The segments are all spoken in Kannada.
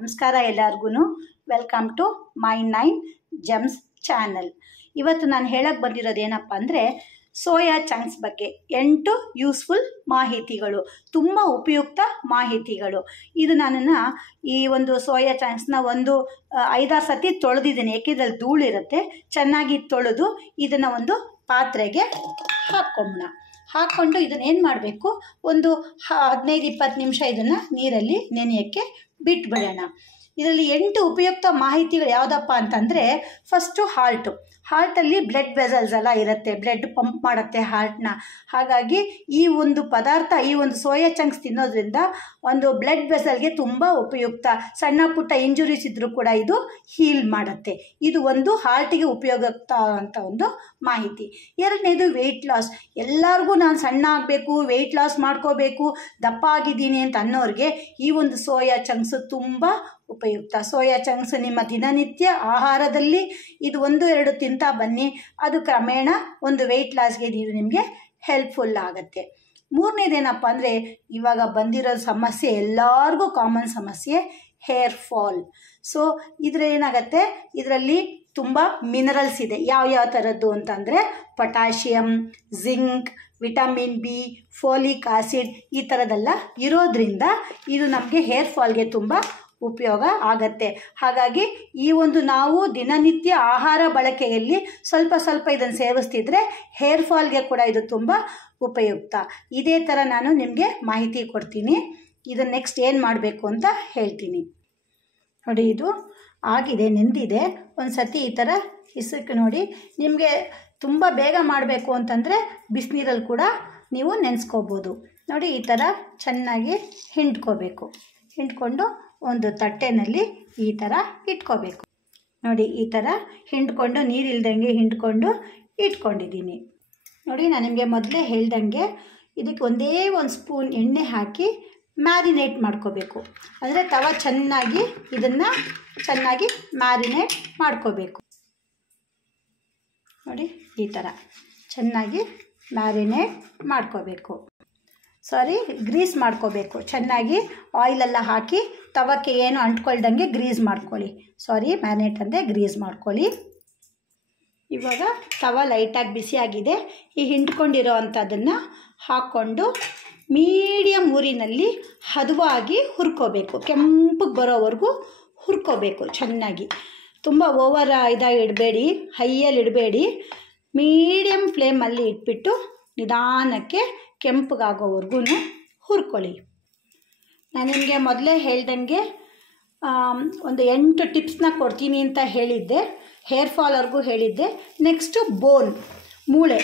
ನಮಸ್ಕಾರ ಎಲ್ಲರಿಗೂ. Welcome to my 9 gems channel. ಇವತ್ತು ನಾನು ಹೇಳಕ್ಕೆ ಬಂದಿರೋದು ಏನಪ್ಪ ಅಂದರೆ ಸೋಯಾ ಚಂಕ್ಸ್ ಬಗ್ಗೆ 8 ಯೂಸ್ಫುಲ್ ಮಾಹಿತಿಗಳು, ತುಂಬ ಉಪಯುಕ್ತ ಮಾಹಿತಿಗಳು. ಇದು ನನ್ನನ್ನು ಈ ಒಂದು ಸೋಯಾ ಚಂಕ್ಸ್ನ ಒಂದು 5-6 ಸತಿ ತೊಳೆದಿದ್ದೀನಿ, ಏಕೆಂದರೆ ಅಲ್ಲಿ ಧೂಳಿರುತ್ತೆ. ಚೆನ್ನಾಗಿ ತೊಳೆದು ಇದನ್ನು ಒಂದು ಪಾತ್ರೆಗೆ ಹಾಕ್ಕೊಂಡು ಇದನ್ನೇನು ಮಾಡಬೇಕು, ಒಂದು 15-20 ನಿಮಿಷ ಇದನ್ನು ನೀರಲ್ಲಿ ನೆನೆಯೋಕ್ಕೆ ಬಿಟ್ಬಿಡೋಣ. ಇದರಲ್ಲಿ 8 ಉಪಯುಕ್ತ ಮಾಹಿತಿಗಳು ಯಾವುದಪ್ಪ ಅಂತಂದರೆ, ಫಸ್ಟು ಹಾರ್ಟಲ್ಲಿ ಬ್ಲಡ್ ವೆಸಲ್ಸ್ ಎಲ್ಲ ಇರುತ್ತೆ, ಬ್ಲಡ್ ಪಂಪ್ ಮಾಡುತ್ತೆ ಹಾರ್ಟ್ನ. ಹಾಗಾಗಿ ಈ ಒಂದು ಪದಾರ್ಥ, ಈ ಒಂದು ಸೋಯಾ ಚಂಕ್ಸ್ ತಿನ್ನೋದ್ರಿಂದ ಒಂದು ಬ್ಲಡ್ ವೆಸಲ್ಗೆ ತುಂಬ ಉಪಯುಕ್ತ. ಸಣ್ಣ ಪುಟ್ಟ ಇಂಜುರೀಸ್ ಇದ್ದರೂ ಕೂಡ ಇದು ಹೀಲ್ ಮಾಡುತ್ತೆ. ಇದು ಒಂದು ಹಾರ್ಟಿಗೆ ಉಪಯುಕ್ತ ಅಂತ ಒಂದು ಮಾಹಿತಿ. ಎರಡನೇದು ವೆಯ್ಟ್ ಲಾಸ್. ಎಲ್ಲರಿಗೂ ನಾನು ಸಣ್ಣ ಆಗಬೇಕು, ವೆಯ್ಟ್ ಲಾಸ್ ಮಾಡ್ಕೋಬೇಕು, ದಪ್ಪ ಆಗಿದ್ದೀನಿ ಅಂತ ಅನ್ನೋರಿಗೆ ಈ ಒಂದು ಸೋಯಾ ಚಂಕ್ಸು ತುಂಬ ಉಪಯುಕ್ತ. ಸೋಯಾ ಚಂಕ್ಸ್ ನಿಮ್ಮ ದಿನನಿತ್ಯ ಆಹಾರದಲ್ಲಿ ಇದು 1-2 ತಿಂತಾ ಬನ್ನಿ, ಅದು ಕ್ರಮೇಣ ಒಂದು ವೆಯ್ಟ್ ಲಾಸ್ಗೆ ಇದು ನಿಮಗೆ ಹೆಲ್ಪ್ಫುಲ್ ಆಗುತ್ತೆ. ಮೂರನೇದೇನಪ್ಪ ಅಂದರೆ, ಇವಾಗ ಬಂದಿರೋ ಸಮಸ್ಯೆ, ಎಲ್ಲರಿಗೂ ಕಾಮನ್ ಸಮಸ್ಯೆ, ಹೇರ್ ಫಾಲ್. ಸೊ ಏನಾಗುತ್ತೆ, ಇದರಲ್ಲಿ ತುಂಬ ಮಿನರಲ್ಸ್ ಇದೆ. ಯಾವ ಥರದ್ದು ಅಂತಂದರೆ potassium, zinc, vitamin B, folic acid, ಈ ಥರದ್ದೆಲ್ಲ ಇರೋದ್ರಿಂದ ಇದು ನಮಗೆ ಹೇರ್ ಫಾಲ್ಗೆ ತುಂಬ ಉಪಯೋಗ ಆಗತ್ತೆ. ಹಾಗಾಗಿ ಈ ಒಂದು ನಾವು ದಿನನಿತ್ಯ ಆಹಾರ ಬಳಕೆಯಲ್ಲಿ ಸ್ವಲ್ಪ ಇದನ್ನು ಸೇವಿಸ್ತಿದ್ರೆ ಹೇರ್ ಫಾಲ್ಗೆ ಕೂಡ ಇದು ತುಂಬ ಉಪಯುಕ್ತ. ಇದೇ ಥರ ನಾನು ನಿಮಗೆ ಮಾಹಿತಿ ಕೊಡ್ತೀನಿ. ಇದನ್ನು ನೆಕ್ಸ್ಟ್ ಏನು ಮಾಡಬೇಕು ಅಂತ ಹೇಳ್ತೀನಿ. ನೋಡಿ, ಇದು ಆಗಿದೆ, ನೆಂದಿದೆ. ಒಂದು ಸತಿ ಈ ಥರ ಇಸಕ್ಕೆ ನೋಡಿ. ನಿಮಗೆ ತುಂಬ ಬೇಗ ಮಾಡಬೇಕು ಅಂತಂದರೆ ಬಿಸಿನೀರಲ್ಲಿ ಕೂಡ ನೀವು ನೆನೆಸ್ಕೋಬೋದು. ನೋಡಿ, ಈ ಥರ ಚೆನ್ನಾಗಿ ಹಿಂಡ್ಕೊಂಡು ಒಂದು ತಟ್ಟೆನಲ್ಲಿ ಈ ಥರ ಇಟ್ಕೋಬೇಕು. ನೋಡಿ, ಈ ಥರ ಹಿಂಡ್ಕೊಂಡು ನೀರಿಲ್ದಂಗೆ ಇಟ್ಕೊಂಡಿದ್ದೀನಿ. ನೋಡಿ, ನಾನು ನಿಮಗೆ ಮೊದಲೇ ಹೇಳ್ದಂಗೆ ಇದಕ್ಕೆ ಒಂದೇ ಒಂದು ಸ್ಪೂನ್ ಎಣ್ಣೆ ಹಾಕಿ ಮ್ಯಾರಿನೇಟ್ ಮಾಡ್ಕೋಬೇಕು. ಅಂದರೆ ಚೆನ್ನಾಗಿ ಇದನ್ನು ಮ್ಯಾರಿನೇಟ್ ಮಾಡ್ಕೋಬೇಕು. ನೋಡಿ, ಈ ಥರ ಚೆನ್ನಾಗಿ ಮ್ಯಾರಿನೇಟ್ ಮಾಡ್ಕೋಬೇಕು. ಗ್ರೀಸ್ ಮಾಡ್ಕೋಬೇಕು. ಚೆನ್ನಾಗಿ ಆಯಿಲೆಲ್ಲ ಹಾಕಿ ತವಕ್ಕೆ ಏನು ಅಂಟ್ಕೊಳ್ದಂಗೆ ಗ್ರೀಸ್ ಮಾಡ್ಕೊಳ್ಳಿ. ಮ್ಯಾರಿನೇಟ್ ಅಂದರೆ ಗ್ರೀಸ್ ಮಾಡ್ಕೊಳ್ಳಿ. ಇವಾಗ ತವ ಲೈಟಾಗಿ ಬಿಸಿಯಾಗಿದೆ. ಈ ಹಿಂಡ್ಕೊಂಡಿರೋ ಅಂಥದ್ದನ್ನು ಹಾಕ್ಕೊಂಡು ಮೀಡಿಯಮ್ ಊರಿನಲ್ಲಿ ಹದವಾಗಿ ಹುರ್ಕೋಬೇಕು. ಕೆಂಪಗೆ ಬರೋವರೆಗೂ ಹುರ್ಕೋಬೇಕು ಚೆನ್ನಾಗಿ. ತುಂಬ ಓವರ್ ಇದಾಗಿ ಇಡಬೇಡಿ, ಹೈಯಲ್ಲಿ ಇಡಬೇಡಿ. ಮೀಡಿಯಮ್ ಫ್ಲೇಮಲ್ಲಿ ಇಟ್ಬಿಟ್ಟು ನಿಧಾನಕ್ಕೆ ಕೆಂಪಗಾಗೋವರೆಗೂ ಹುರ್ಕೊಳ್ಳಿ. ನಾನು ನಿಮಗೆ ಮೊದಲೇ ಹೇಳ್ದಂಗೆ ಒಂದು 8 ಟಿಪ್ಸ್ನ ಕೊಡ್ತೀನಿ ಅಂತ ಹೇಳಿದ್ದೆ. ಹೇರ್ ಫಾಲ್ವರೆಗೂ ಹೇಳಿದ್ದೆ. ನೆಕ್ಸ್ಟು ಮೂಳೆ.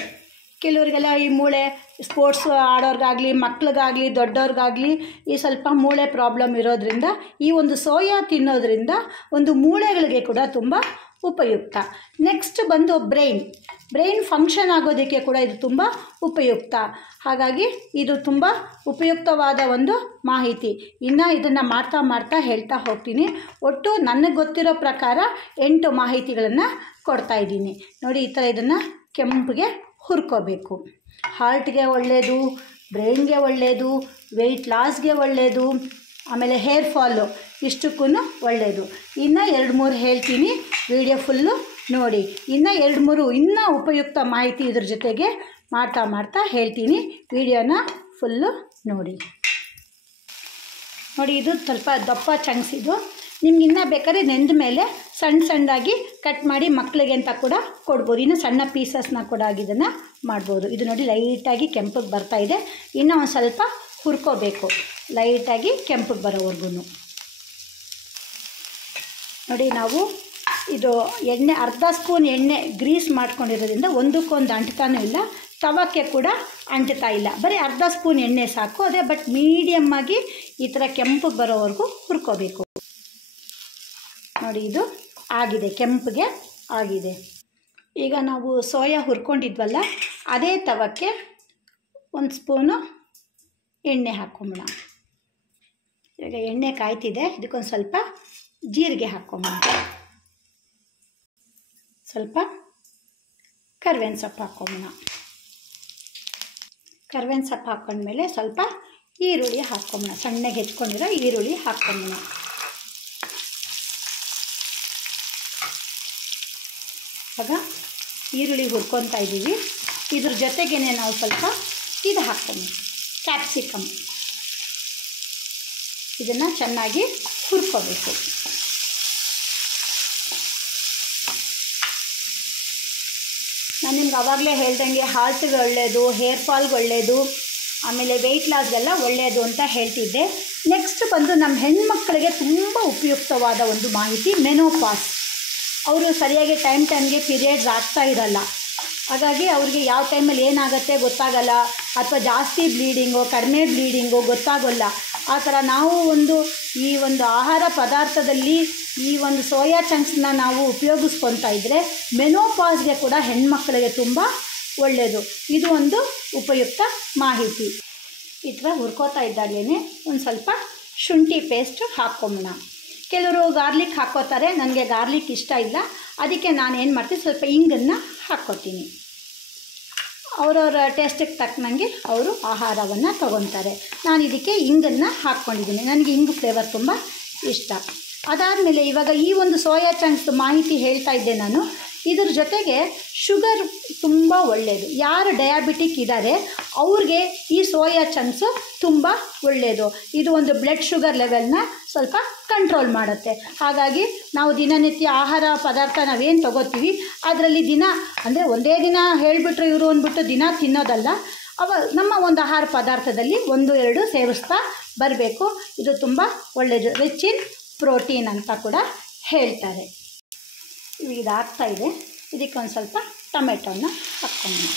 ಕೆಲವರಿಗೆಲ್ಲ ಈ ಮೂಳೆ, ಸ್ಪೋರ್ಟ್ಸ್ ಆಡೋರಿಗಾಗಲಿ, ಮಕ್ಳಿಗಾಗಲಿ, ದೊಡ್ಡವ್ರಿಗಾಗಲಿ ಈ ಸ್ವಲ್ಪ ಮೂಳೆ ಪ್ರಾಬ್ಲಮ್ ಇರೋದ್ರಿಂದ ಈ ಒಂದು ಸೋಯಾ ತಿನ್ನೋದ್ರಿಂದ ಒಂದು ಮೂಳೆಗಳಿಗೆ ಕೂಡ ತುಂಬ ಉಪಯುಕ್ತ. ನೆಕ್ಸ್ಟ್ ಬಂದು ಬ್ರೈನ್ ಫಂಕ್ಷನ್ ಆಗೋದಕ್ಕೆ ಕೂಡ ಇದು ತುಂಬ ಉಪಯುಕ್ತ. ಹಾಗಾಗಿ ಇದು ತುಂಬ ಉಪಯುಕ್ತವಾದ ಒಂದು ಮಾಹಿತಿ. ಇನ್ನು ಇದನ್ನು ಮಾಡ್ತಾ ಹೇಳ್ತಾ ಹೋಗ್ತೀನಿ. ಒಟ್ಟು ನನಗೆ ಗೊತ್ತಿರೋ ಪ್ರಕಾರ 8 ಮಾಹಿತಿಗಳನ್ನು ಕೊಡ್ತಾ ಇದ್ದೀನಿ. ನೋಡಿ, ಈ ಥರ ಇದನ್ನು ಕೆಂಪಿಗೆ ಹುರ್ಕೋಬೇಕು. ಹಾರ್ಟ್ಗೆ ಒಳ್ಳೆಯದು, ಬ್ರೈನ್ಗೆ ಒಳ್ಳೆಯದು, ವೆಯ್ಟ್ ಲಾಸ್ಗೆ ಒಳ್ಳೆಯದು, ಆಮೇಲೆ ಹೇರ್ ಫಾಲು ಇಷ್ಟಕ್ಕೂ ಒಳ್ಳೆಯದು. ಇನ್ನು 2-3 ಹೇಳ್ತೀನಿ, ವಿಡಿಯೋ ಫುಲ್ಲು ನೋಡಿ. ಇನ್ನು 2-3 ಇನ್ನೂ ಉಪಯುಕ್ತ ಮಾಹಿತಿ ಇದ್ರ ಜೊತೆಗೆ ಮಾಡ್ತಾ ಹೇಳ್ತೀನಿ. ವಿಡಿಯೋನ ಫುಲ್ಲು ನೋಡಿ. ಇದು ಸ್ವಲ್ಪ ದಪ್ಪ ಚಂಕ್ಸ್. ಇದು ನಿಮ್ಗೆ ಇನ್ನೂ ಬೇಕಾದ್ರೆ ನೆಂದ ಮೇಲೆ ಸಣ್ಣದಾಗಿ ಕಟ್ ಮಾಡಿ ಮಕ್ಕಳಿಗೆ ಅಂತ ಕೂಡ ಕೊಡ್ಬೋದು. ಇನ್ನು ಸಣ್ಣ ಪೀಸಸ್ನ ಕೂಡ ಇದನ್ನು ಮಾಡ್ಬೋದು. ಇದು ನೋಡಿ, ಲೈಟಾಗಿ ಕೆಂಪಗೆ ಬರ್ತಾಯಿದೆ. ಇನ್ನೂ ಒಂದು ಸ್ವಲ್ಪ ಹುರ್ಕೋಬೇಕು, ಲೈಟಾಗಿ ಕೆಂಪಗೆ ಬರೋವರೆಗೂ. ನೋಡಿ, ನಾವು ಇದು ಎಣ್ಣೆ ಅರ್ಧ ಸ್ಪೂನ್ ಎಣ್ಣೆ ಗ್ರೀಸ್ ಮಾಡ್ಕೊಂಡಿರೋದ್ರಿಂದ ಒಂದಕ್ಕೊಂದು ಅಂಟ್ತಾನೂ ಇಲ್ಲ, ತವಕ್ಕೆ ಕೂಡ ಅಂಟ್ತಾ ಇಲ್ಲ. ಬರೀ ಅರ್ಧ ಸ್ಪೂನ್ ಎಣ್ಣೆ ಸಾಕು. ಅದೇ ಬಟ್ ಮೀಡಿಯಮ್ಮಾಗಿ ಈ ಥರ ಕೆಂಪಗೆ ಬರೋವರೆಗೂ ಹುರ್ಕೋಬೇಕು. ನೋಡಿ, ಇದು ಆಗಿದೆ, ಕೆಂಪಗೆ ಆಗಿದೆ. ಈಗ ನಾವು ಸೋಯಾ ಹುರ್ಕೊಂಡಿದ್ವಲ್ಲ, ಅದೇ ತವಕ್ಕೆ ಒಂದು ಸ್ಪೂನು ಎಣ್ಣೆ ಹಾಕ್ಕೊಂಬೋಣ. ಈಗ ಎಣ್ಣೆ ಕಾಯ್ತಿದೆ. ಇದಕ್ಕೊಂದು ಸ್ವಲ್ಪ ಜೀರಿಗೆ ಹಾಕ್ಕೊಂಬೋಣ. ಸ್ವಲ್ಪ ಕರ್ಬೇವಿನ ಸೊಪ್ಪು ಹಾಕ್ಕೊಂಬೋಣ. ಕರ್ಬೇವಿನ ಸೊಪ್ಪು ಹಾಕ್ಕೊಂಡ್ಮೇಲೆ ಸ್ವಲ್ಪ ಈರುಳ್ಳಿ ಹಾಕ್ಕೊಂಬೋಣ. ಸಣ್ಣಗೆ ಹೆಚ್ಕೊಂಡಿರೋ ಈರುಳ್ಳಿ ಹಾಕ್ಕೊಂಬೋಣ. ಆಗ ಈರುಳ್ಳಿ ಹುರ್ಕೊತಾ ಇದ್ದೀವಿ. ಇದ್ರ ಜೊತೆಗೇ ನಾವು ಸ್ವಲ್ಪ ಇದು ಹಾಕ್ಕೊಂಡು ಕ್ಯಾಪ್ಸಿಕಮ್, ಇದನ್ನು ಚೆನ್ನಾಗಿ ಹುರ್ಕೋಬೇಕು. ನಾನು ನಿಮ್ಗೆ ಆವಾಗಲೇ ಹೇಳ್ದಂಗೆ ಹಾರ್ಟ್ಗೆ ಒಳ್ಳೆಯದು, ಹೇರ್ ಫಾಲ್ಗೆ ಒಳ್ಳೆಯದು, ಆಮೇಲೆ ವೆಯ್ಟ್ ಲಾಸ್ಗೆಲ್ಲ ಒಳ್ಳೆಯದು ಅಂತ ಹೇಳ್ತಿದ್ದೆ. ನೆಕ್ಸ್ಟ್ ಬಂದು ನಮ್ಮ ಹೆಣ್ಮಕ್ಳಿಗೆ ತುಂಬ ಉಪಯುಕ್ತವಾದ ಒಂದು ಮಾಹಿತಿ, ಮೆನೋಪಾಸ್. ಅವರು ಸರಿಯಾಗಿ ಟೈಮ್ಗೆ ಪೀರಿಯಡ್ಸ್ ಆಗ್ತಾ ಇರಲ್ಲ. ಹಾಗಾಗಿ ಅವ್ರಿಗೆ ಯಾವ ಟೈಮಲ್ಲಿ ಏನಾಗುತ್ತೆ ಗೊತ್ತಾಗಲ್ಲ, ಅಥವಾ ಜಾಸ್ತಿ ಬ್ಲೀಡಿಂಗು ಕಡಿಮೆ ಬ್ಲೀಡಿಂಗು ಗೊತ್ತಾಗೋಲ್ಲ. ಆ ಥರ ನಾವು ಈ ಒಂದು ಆಹಾರ ಪದಾರ್ಥದಲ್ಲಿ ಈ ಒಂದು ಸೋಯಾ ಚಂಕ್ಸ್ನ ನಾವು ಉಪಯೋಗಿಸ್ಕೊತಾ ಇದ್ದರೆ ಮೆನೋಪಾಸ್ಗೆ ಕೂಡ ಹೆಣ್ಮಕ್ಳಿಗೆ ತುಂಬ ಒಳ್ಳೆಯದು. ಇದು ಒಂದು ಉಪಯುಕ್ತ ಮಾಹಿತಿ. ಈ ಥರ ಹುರ್ಕೋತಾ ಇದ್ದಾಗಲೇ ಒಂದು ಸ್ವಲ್ಪ ಶುಂಠಿ ಪೇಸ್ಟ್ ಹಾಕ್ಕೊಂಬೋಣ. ಕೆಲವರು ಗಾರ್ಲಿಕ್ ಹಾಕ್ಕೋತಾರೆ, ನನಗೆ ಗಾರ್ಲಿಕ್ ಇಷ್ಟ ಇಲ್ಲ. ಅದಕ್ಕೆ ನಾನು ಏನು ಮಾಡ್ತೀನಿ, ಸ್ವಲ್ಪ ಇಂಗನ್ನು ಹಾಕ್ಕೋತೀನಿ. ಅವರವರ ಟೇಸ್ಟಿಗೆ ತಕ್ಕನಂಗೆ ಅವರು ಆಹಾರವನ್ನು ತೊಗೊತಾರೆ. ನಾನು ಇದಕ್ಕೆ ಇಂಗನ್ನು ಹಾಕ್ಕೊಂಡಿದ್ದೀನಿ, ನನಗೆ ಇಂಗು ಫ್ಲೇವರ್ ತುಂಬ ಇಷ್ಟ. ಅದಾದಮೇಲೆ ಇವಾಗ ಈ ಒಂದು ಸೋಯಾ ಚಂಕ್ಸ್ ಮಾಹಿತಿ ಹೇಳ್ತಾ ಇದ್ದೆ ನಾನು. ಇದ್ರ ಜೊತೆಗೆ ಶುಗರ್ ತುಂಬ ಒಳ್ಳೆಯದು. ಯಾರು ಡಯಾಬಿಟಿಕ್ ಇದ್ದಾರೆ ಅವ್ರಿಗೆ ಈ ಸೋಯಾ ಚಂಕ್ಸು ತುಂಬ ಒಳ್ಳೆಯದು. ಇದು ಒಂದು ಬ್ಲಡ್ ಶುಗರ್ ಲೆವೆಲ್ನ ಸ್ವಲ್ಪ ಕಂಟ್ರೋಲ್ ಮಾಡುತ್ತೆ. ಹಾಗಾಗಿ ನಾವು ದಿನನಿತ್ಯ ಆಹಾರ ಪದಾರ್ಥ ನಾವೇನು ತೊಗೋತೀವಿ ಅದರಲ್ಲಿ ಅಂದರೆ ಒಂದೇ ದಿನ ಹೇಳಿಬಿಟ್ರೆ ಇವರು ಅಂದ್ಬಿಟ್ಟು ದಿನ ತಿನ್ನೋದಲ್ಲ. ನಮ್ಮ ಒಂದು ಆಹಾರ ಪದಾರ್ಥದಲ್ಲಿ 1-2 ಸೇವಿಸ್ತಾ ಬರಬೇಕು. ಇದು ತುಂಬ ಒಳ್ಳೆಯದು, ರಿಚ್ ಇನ್ ಪ್ರೋಟೀನ್ ಅಂತ ಕೂಡ ಹೇಳ್ತಾರೆ. ಇದಾಗ್ತಾ ಇದೆ. ಇದಕ್ಕೆ ಒಂದು ಸ್ವಲ್ಪ ಟೊಮೆಟೊನ ಹಾಕ್ಕೊಂಡು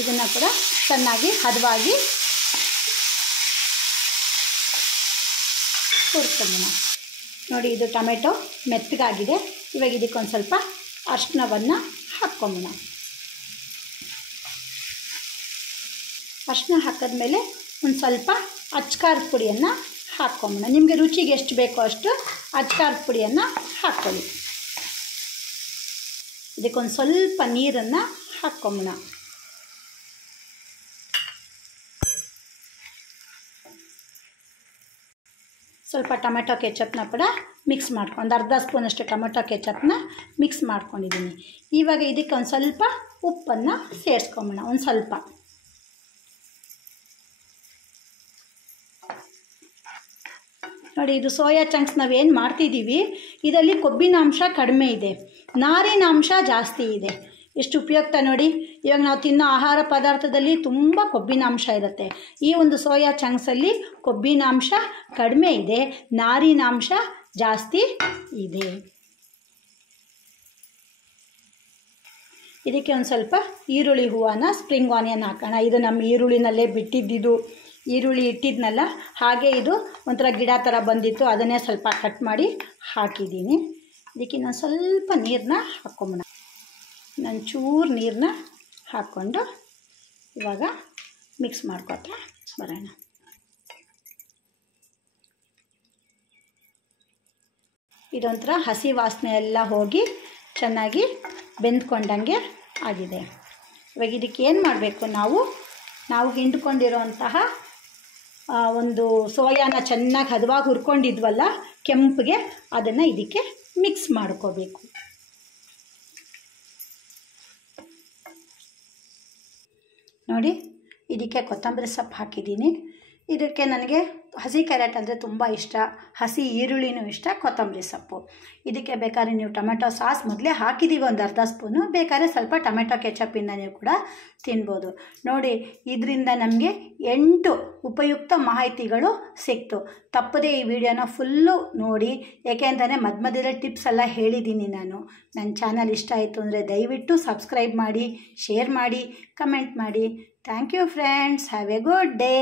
ಇದನ್ನು ಕೂಡ ಚೆನ್ನಾಗಿ ಹದವಾಗಿ ಹುರ್ಕೊಳ್ಳೋಣ. ನೋಡಿ, ಇದು ಟೊಮೆಟೊ ಮೆತ್ತಗಾಗಿದೆ. ಇವಾಗ ಇದಕ್ಕೊಂದು ಸ್ವಲ್ಪ ಅರಿಶಿನವನ್ನು ಹಾಕ್ಕೊಂಬೋಣ. ಅರಿಶಿನ ಹಾಕಿದ್ಮೇಲೆ ಒಂದು ಸ್ವಲ್ಪ ಅಚ್ಕಾರದ ಪುಡಿಯನ್ನು ಹಾಕ್ಕೊಂಬೋಣ. ನಿಮಗೆ ರುಚಿಗೆ ಎಷ್ಟು ಬೇಕೋ ಅಷ್ಟು ಅಚ್ಕಾರದ ಪುಡಿಯನ್ನು ಹಾಕ್ಕೊಳ್ಳಿ. ಇದಕ್ಕೊಂದು ಸ್ವಲ್ಪ ನೀರನ್ನು ಹಾಕ್ಕೊಂಬೋಣ. ಸ್ವಲ್ಪ ಟೊಮೆಟೊ ಕೆಚಪ್ನ ಕೂಡ ಮಿಕ್ಸ್ ಮಾಡ್ಕೊಂಡು, ಅರ್ಧ ಸ್ಪೂನಷ್ಟು ಟೊಮೆಟೊ ಕೆಚಪ್ನ ಮಿಕ್ಸ್ ಮಾಡ್ಕೊಂಡಿದ್ದೀನಿ. ಇವಾಗ ಇದಕ್ಕೆ ಒಂದು ಸ್ವಲ್ಪ ಉಪ್ಪನ್ನು ಸೇರಿಸ್ಕೊಂಬೋಣ. ಒಂದು ಸ್ವಲ್ಪ ನೋಡಿ, ಇದು ಸೋಯಾ ಚಂಕ್ಸ್ ನಾವೇನು ಮಾಡ್ತಿದ್ದೀವಿ ಇದರಲ್ಲಿ ಕೊಬ್ಬಿನಾಂಶ ಕಡಿಮೆ ಇದೆ, ನಾರಿನಾಂಶ ಜಾಸ್ತಿ ಇದೆ. ಎಷ್ಟು ಉಪಯುಕ್ತ ನೋಡಿ. ಇವಾಗ ನಾವು ತಿನ್ನೋ ಆಹಾರ ಪದಾರ್ಥದಲ್ಲಿ ತುಂಬ ಕೊಬ್ಬಿನಾಂಶ ಇರುತ್ತೆ. ಈ ಒಂದು ಸೋಯಾ ಚಂಕ್ಸಲ್ಲಿ ಕೊಬ್ಬಿನಾಂಶ ಕಡಿಮೆ ಇದೆ, ನಾರಿನಾಂಶ ಜಾಸ್ತಿ ಇದೆ. ಇದಕ್ಕೆ ಒಂದು ಸ್ವಲ್ಪ ಈರುಳ್ಳಿ ಹೂವನ್ನ ಸ್ಪ್ರಿಂಗ್ ಆನಿಯನ್ ಹಾಕೋಣ. ಇದು ನಮ್ಮ ಈರುಳ್ಳಿನಲ್ಲೇ ಬಿಟ್ಟಿದ್ದಿದ್ದು, ಈರುಳ್ಳಿ ಇಟ್ಟಿದ್ನಲ್ಲ, ಹಾಗೆ ಇದು ಒಂಥರ ಗಿಡ ಥರ ಬಂದಿತ್ತು, ಅದನ್ನೇ ಸ್ವಲ್ಪ ಕಟ್ ಮಾಡಿ ಹಾಕಿದ್ದೀನಿ. ಇದಕ್ಕೆ ನಾನು ಸ್ವಲ್ಪ ನೀರನ್ನ ಹಾಕ್ಕೊಂಬೋಣ. ನಾನು ಚೂರು ನೀರನ್ನ ಹಾಕ್ಕೊಂಡು ಇವಾಗ ಮಿಕ್ಸ್ ಮಾಡ್ಕೊತಾ ಬರೋಣ. ಇದೊಂಥರ ಹಸಿ ವಾಸನೆ ಎಲ್ಲ ಹೋಗಿ ಚೆನ್ನಾಗಿ ಬೆಂದ್ಕೊಂಡಂಗೆ ಆಗಿದೆ. ಇವಾಗ ಇದಕ್ಕೆ ಏನು ಮಾಡಬೇಕು, ನಾವು ಹಿಂಡ್ಕೊಂಡಿರೋಂತಹ ಒಂದು ಸೋಯಾನ ಚೆನ್ನಾಗಿ ಹದವಾಗಿ ಹುರ್ಕೊಂಡಿದ್ವಲ್ಲ ಕೆಂಪಿಗೆ, ಅದನ್ನು ಇದಕ್ಕೆ ಮಿಕ್ಸ್ ಮಾಡ್ಕೋಬೇಕು. ನೋಡಿ, ಇದಕ್ಕೆ ಕೊತ್ತಂಬರಿ ಸೊಪ್ಪು ಹಾಕಿದ್ದೀನಿ. ಇದಕ್ಕೆ ನನಗೆ ಹಸಿ ಕ್ಯಾರೆಟ್ ಅಂದರೆ ತುಂಬ ಇಷ್ಟ, ಹಸಿ ಈರುಳ್ಳಿನೂ ಇಷ್ಟ, ಕೊತ್ತಂಬರಿ ಸೊಪ್ಪು. ಇದಕ್ಕೆ ಬೇಕಾದ್ರೆ ನೀವು ಟೊಮೆಟೊ ಸಾಸ್ ಮೊದಲೇ ಹಾಕಿದ್ದೀವಿ ಒಂದು ಅರ್ಧ ಸ್ಪೂನು, ಬೇಕಾದ್ರೆ ಸ್ವಲ್ಪ ಟೊಮೆಟೊ ಕೆಚಪ್ಪಿಂದ ನೀವು ಕೂಡ ತಿನ್ಬೋದು. ನೋಡಿ, ಇದರಿಂದ ನಮಗೆ 8 ಉಪಯುಕ್ತ ಮಾಹಿತಿಗಳು ಸಿಕ್ತು. ತಪ್ಪದೇ ಈ ವಿಡಿಯೋನ ಫುಲ್ಲು ನೋಡಿ, ಏಕೆಂದರೆ ಮಧ್ಯದಲ್ಲಿ ಟಿಪ್ಸ್ ಎಲ್ಲ ಹೇಳಿದ್ದೀನಿ ನಾನು. ನನ್ನ ಚಾನಲ್ ಇಷ್ಟ ಆಯಿತು ಅಂದರೆ ದಯವಿಟ್ಟು ಸಬ್ಸ್ಕ್ರೈಬ್ ಮಾಡಿ, ಶೇರ್ ಮಾಡಿ, ಕಮೆಂಟ್ ಮಾಡಿ. Thank you friends. Have a good day.